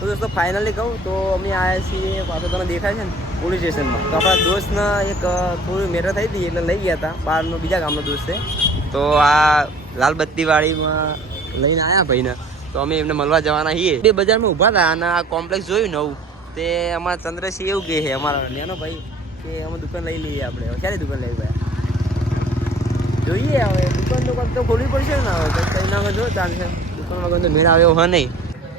તો દોસ્તો ફાઇનલી કહું તો અમે આવ્યા છીએ પાછો તમને દેખાય છે ને પોલીસ સ્ટેશનમાં તો આપણા દોસ્તના એક થોડી મેટર થઈ હતી, એટલે લઈ ગયા હતા બહારનો બીજા ગામનો દોસ્ત. છે તો આ લાલબત્તીવાળીમાં લઈને આવ્યા ભાઈને. તો અમે એમને મળવા જવાના છીએ. બે બજારમાં ઊભા હતા અને આ કોમ્પ્લેક્સ જોયું નવું. તે અમારા ચંદ્રસિંહ એવું કહે છે, અમારા નેનો ભાઈ, કે અમે દુકાન લઈ લઈએ આપણે. ક્યારે દુકાન લઈ ગયા જોઈએ હવે દુકાન તો તો ખોલવી પડશે ને હવે. કંઈક કઈ ના જો ચાલશે. દુકાન વગર તો મેળ આવ્યો હોય નહીં.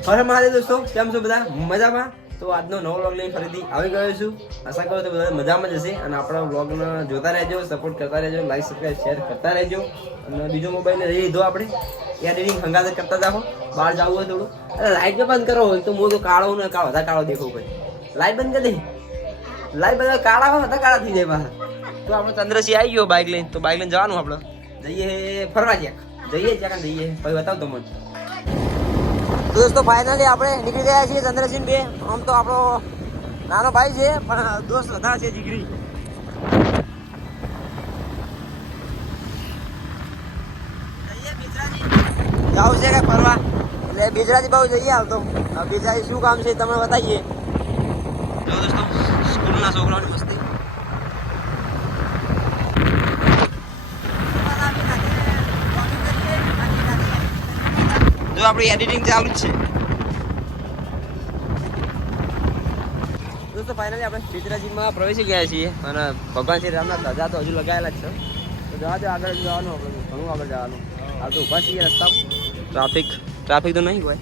હરે મહાદેવ દોસ્તો કેમ છો બધા? મજામાં? તો આજનો નવો વ્લોગ લઈને ફરીથી આવી ગયો છું. આશા કરું તો બધા મજામાં જ હશે અને આપણા વ્લોગને જોતા રહેજો સપોર્ટ કરતા રહેજો લાઈક સબસ્ક્રાઈબ શેર કરતા રહેજો. અને બીજો મોબાઈલને લઈ લીધો આપણે. એડિટિંગ હંગાત કરતા જાઓ. બહાર જવું હોય થોડું. અરે લાઈટ બંધ કરો. હોય તો હું તો કાળો ને કાળો વધારે કાળો દેખો ભાઈ. લાઈટ બંધ કરી દે. લાઈટ બધા કાળા હોય બધા કાળા થઈ જાય બહાર તો આપણે ચંદ્રસિંહ આવી ગયો બાઇક લઈને. તો બાઇક લઈને જવાનું આપણે. જઈએ ફરવા જ્યાં. જઈએ જ્યાં જઈએ. પછી બતાવ તો મને દોસ્તો ફાઇનલી આપણે નીકળી ગયા છીએ ચંદ્રસિંહ બે. આમ તો આપણો નાનો ભાઈ છે, પણ દોસ્ત વધારે છે જીગરી. જવું છે કે ફરવા? એટલે બિજરાજી બહુ જઈએ આવતો બિજરાજી શું કામ છે તમને બતાવીએ. દોસ્તો, સ્કૂલના છોકરાઓની મસ્તી. જો આપણી એડિટિંગ ચાલુ જ છે. દોસ્તો ફાઇનલી આપણે ચિત્રાજીમાં પ્રવેશી ગયા છીએ અને ભગવાન શ્રી રામના ધજા તો હજુ લગાવેલા જ છે. તો જવા દો આગળ જવાનું આપણે ઘણું આગળ જવાનું. આ તો ઊભા છીએ રસ્તા ટ્રાફિક ટ્રાફિક તો નહીં હોય.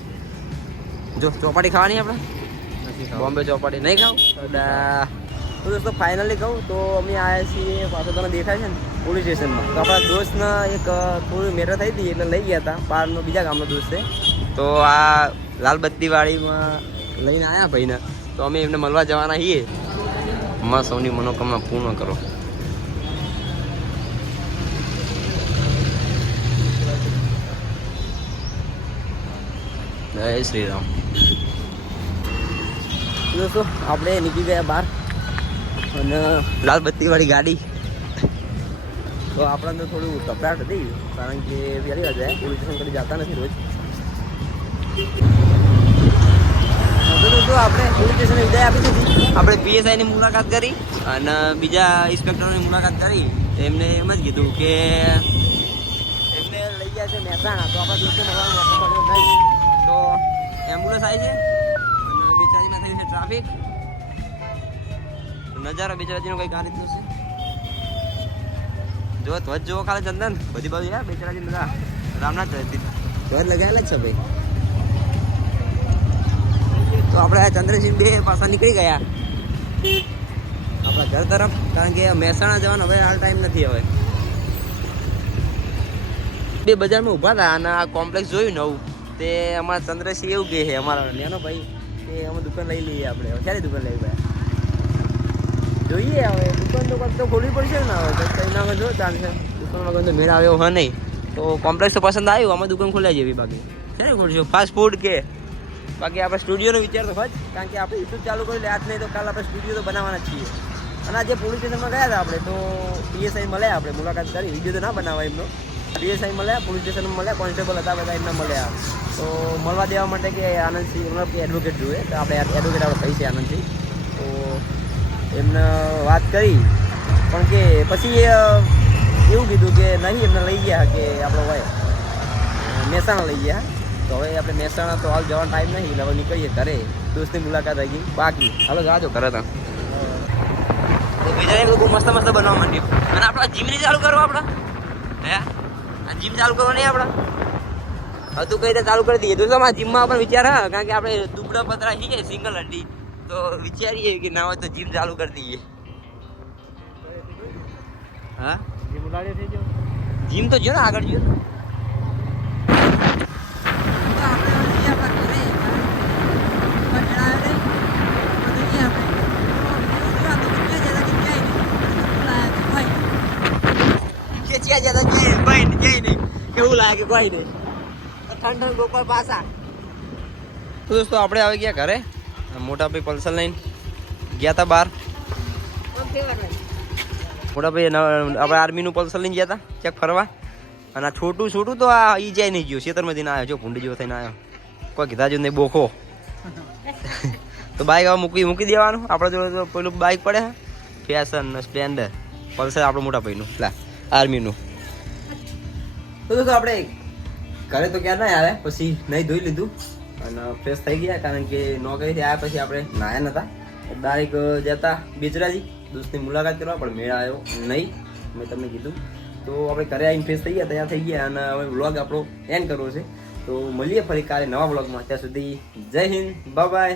જો ચોપાટી ખાવાની આપણે? બોમ્બે ચોપાટી નહીં ખાવ? તો દોસ્તો ફાઇનલી કહું તો અમે આવ્યા છીએ પાછો તમને દેખાય છે ને પોલીસ સ્ટેશનમાં તો આપણા દોસ્તના એક થોડી મેટર થઈ હતી એટલે લઈ ગયા હતા, બહારનો બીજા ગામનો દોસ્ત છે. તો આ લાલબત્તીવાળીમાં લઈને આવ્યા ભાઈને. તો અમે એમને મળવા જવાના છીએ. માં સૌની મનોકામના પૂર્ણ કરો. જય શ્રી રામ. દોસ્તો, આપણે નીકળી ગયા બહાર. અને લાલ બત્તીવાળી ગાડી. તો આપણને તો થોડું કપડાટ હતી, કારણ કે વેરી જાય પોલીસ સ્ટેશન કરી જતા નથી રોજ. તો આપણે પોલીસ સ્ટેશન આપી દીધી. આપણે પીએસઆઈની મુલાકાત કરી અને બીજા ઇન્સ્પેક્ટરોની મુલાકાત કરી. એમને એમ જ કીધું કે એમને લઈ ગયા છે મહેસાણા. તો આપણા દોસ્તો મળવાનો મોકો મળ્યો નહીં. તો એમ્બ્યુલન્સ આવી છે. અને બેચારીમાં થયું છે ટ્રાફિક નજારો બેચરાજીનો કઈ આ રીતનું છે? જો ધ્વજ જુઓ ખાલી ચંદન. બધી બાજુ યાર બેચરાજી બધા. રામનાથ ધ્વજ લગાવેલા જ છે ભાઈ. તો આપણે આ ચંદ્રસિંહ બે પાછા નીકળી ગયા. આપણા ઘર તરફ, કારણ કે મહેસાણા જવાનો હવે હાલ ટાઈમ નથી હવે. બે બજારમાં ઊભા હતા અને આ કોમ્પ્લેક્સ જોયું નવું. તે અમારા ચંદ્રસિંહ એવું કહે છે અમારા નેનો ભાઈ કે અમે દુકાન લઈ લઈએ આપણે. ક્યારે દુકાન લઈ ભાઈ જોઈએ હવે. દુકાન તો કંઈક તો ખોલવી પડશે ને હવે. કંઈક કઈ ના જો ચાલશે. દુકાન વગર તો મેળ આવ્યો હોય નહીં. તો કોમ્પ્લેક્સ તો પસંદ આવ્યું. આમાં દુકાન ખોલાઈ જેવી બાકી. ક્યારે ખોલશું? ફાસ્ટ ફૂડ કે? બાકી આપણે સ્ટુડિયોનો વિચાર તો હોય જ. કારણ કે આપણે યુટ્યુબ ચાલુ કરી લે આજ નહીં તો કાલ આપણે સ્ટુડિયો તો બનાવવાના છીએ. અને આજે પોલીસ સ્ટેશનમાં ગયા હતા આપણે, તો પીએસઆઈ મળ્યા આપણે. મુલાકાત કરી. વીડિયો તો ના બનાવવા એમનો. પીએસઆઈ મળ્યા પોલીસ સ્ટેશનમાં મળ્યા કોન્સ્ટેબલ હતા બધા એમના મળ્યા. તો મળવા દેવા માટે કે આનંદસિંહ એમનો એડવોકેટ જોઈએ. તો આપણે એડવોકેટ આપણે કહી છે આનંદસિંહ. તો એમને વાત કરી. પણ કે પછી એવું કીધું કે નહીં એમને લઈ ગયા કે આપણો ભાઈ. મહેસાણા લઈ ગયા. તો હવે આપણે મહેસાણા તો હાલ જવાનો ટાઈમ નહીં એટલે હવે નીકળીએ ઘરે. દોસ્તની મુલાકાત આવી ગઈ. બાકી હાલો જાજો ઘરે તા. બીજા લોકો મસ્ત મસ્ત બનવા માંડ્યું. અને આપણા જીમની ચાલુ કરો આપણા. હે? આ જીમ ચાલુ કરવા નહીં આપણા? હતું કઈ રીતે ચાલુ કરી દઈએ? તો જીમમાં પણ વિચાર હા? કારણ કે આપણે દુબળા પતરા છીએ સિંગલ હડ્ડી તો વિચારીએ કે ના હોય તો જીમ ચાલુ કરી દઈએ. હા? જીમ તો જો ને આગળ જો કેવું લાગે, કોઈ નહીં. ઠંડ ગોપાલ પાસા. તો દોસ્તો, આપણે આવી ગયા ઘરે. મોટા ભાઈ પલ્સર લઈને ગયા હતા બહાર મોટા ભાઈ આપણે આર્મીનું પલ્સર લઈને ગયા હતા ક્યાંક ફરવા. અને આ છોટું છોટું તો આ ઈ જાય નહીં ગયો છેતરમાંથી ના આવ્યો, જો ભૂંડી જેવો થઈને આવ્યો. કોઈ કીધા જો નહીં બોખો. તો બાઇક હવે મૂકી મૂકી દેવાનું. આપણા જોડે તો પેલું બાઇક પડે ફેશન સ્પ્લેન્ડર પલ્સર આપણું મોટા ભાઈનું, લા, આર્મીનું. તો આપણે ઘરે તો ક્યાં ના આવે પછી નહીં ધોઈ લીધું. અને ફ્રેશ થઈ ગયા કારણ કે નોકરીથી આવ્યા પછી આપણે નાયા નતા. ડાયરેક જતા બેચરાજી. દોસ્તની મુલાકાત કરવા, પણ મેળ આવ્યો નહીં, મેં તમને કીધું. તો આપણે ઘરે આવીને ફ્રેશ થઈ ગયા, તૈયાર થઈ ગયા અને હવે વ્લોગ આપણો એન્ડ કરવો છે. તો મળીએ ફરી કાલે નવા વ્લોગમાં ત્યાં સુધી જય હિન્દ બાય બાય